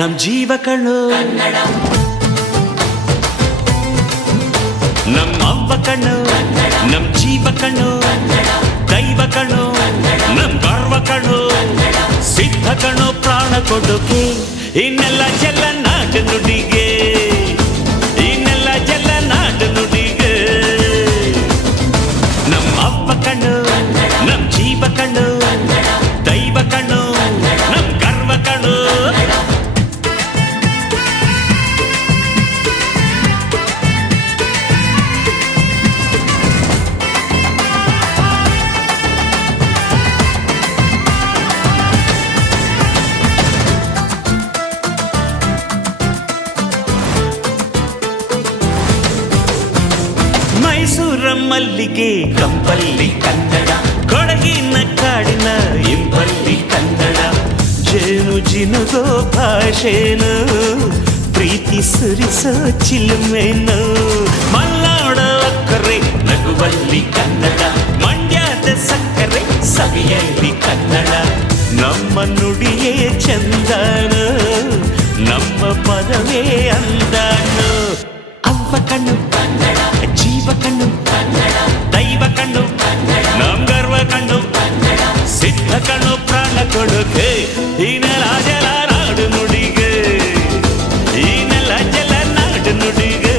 ನಮ್ ಜೀವ ಕಣ್ಣು ನಮ್ಮ ಅವ್ವ ಕಣ್ಣು ನಮ್ ಜೀವ ಕಣ್ಣು ದೈವ ಕಣ್ಣು ನಮ್ ಗರ್ವ ಕಣ್ಣು ಸಿದ್ಧ ಕಣ್ಣು ಪ್ರಾಣ ಕೊಡೋಕೆ ಇನ್ನೆಲ್ಲ ಜಲ ನಾಡು ನುಡಿಗೆ ಇನ್ನೆಲ್ಲ ಜಲ ನಾಡು ನುಡಿಗೆ ನಮ್ಮ ಅವ್ವ ಕಣ್ಣು ನಮ್ ಜೀವ ಕಣ್ಣು ದೈವ ಕಣ್ಣು ನಮ್ ಗರ್ವ ಕಣ್ಣು ಮೈಸೂರ ಮಲ್ಲಿಗೆ ಕಂಪಲ್ಲಿ ಕನ್ನಡ ಕೊಡಗಿನ ಕಾಡಿನ ಇಂಪಲ್ಲಿ ಕನ್ನಡ ಜೇನು ಜಿನುಗೋ ಭಾಷೆನು ಪ್ರೀತಿ ಸುರಿಸೋ ಚಿಲುಮೆನು ಮಲ್ನಾಡೋ ಅಕ್ಕರೆ ನಗುವಲ್ಲಿ ಕನ್ನಡ ಮಂಡ್ಯದ ಸಕ್ಕರೆ ಸವಿಯಲ್ಲಿ ಕನ್ನಡ ನಮ್ಮ ನುಡಿಯೇ ಚಂದನು ನಮ್ಮ ಪದವೇ ಅಂದನು ಅವ್ವ ಕಣ್ಣು ಜೀವ ಕಣ್ಣು ದೈವ ಕಣ್ಣು ನಮ್ ಗರ್ವ ಕಣ್ಣು ಸಿದ್ಧ ಕಣ್ಣು ಪ್ರಾಣ ಕೊಡುಗೆ ಈ ನೆಲ ಜಲ ನಾಡು ನುಡಿಗೆ ಈ ನೆಲ ಜಲ ನಾಡು ನುಡಿಗೆ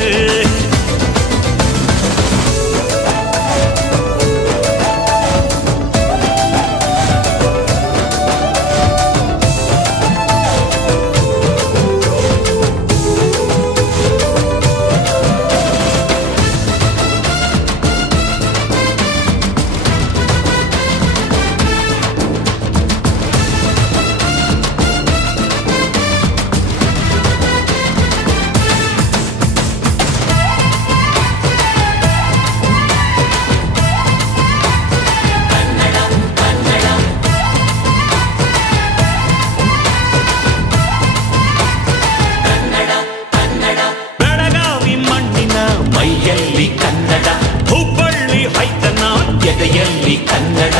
ಮೈಯಲ್ಲಿ ಕನ್ನಡ ಹುಬ್ಬಳ್ಳಿ ಹೈತನ ಎದೆಯಲ್ಲಿ ಕನ್ನಡ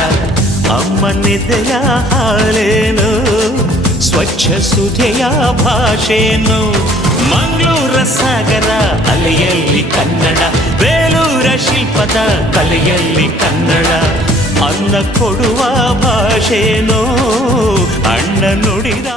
ಅಮ್ಮನೆದೆಯ ಹಾಲೇನು ಸ್ವಚ್ಛ ಸುಧೆಯ ಭಾಷೆನು ಮಂಗಳೂರ ಸಾಗರ ಅಲೆಯಲ್ಲಿ ಕನ್ನಡ ಬೇಲೂರ ಶಿಲ್ಪದ ಕಲೆಯಲ್ಲಿ ಕನ್ನಡ ಅನ್ನ ಕೊಡುವ ಭಾಷೆನು ಅಣ್ಣ ನುಡಿದ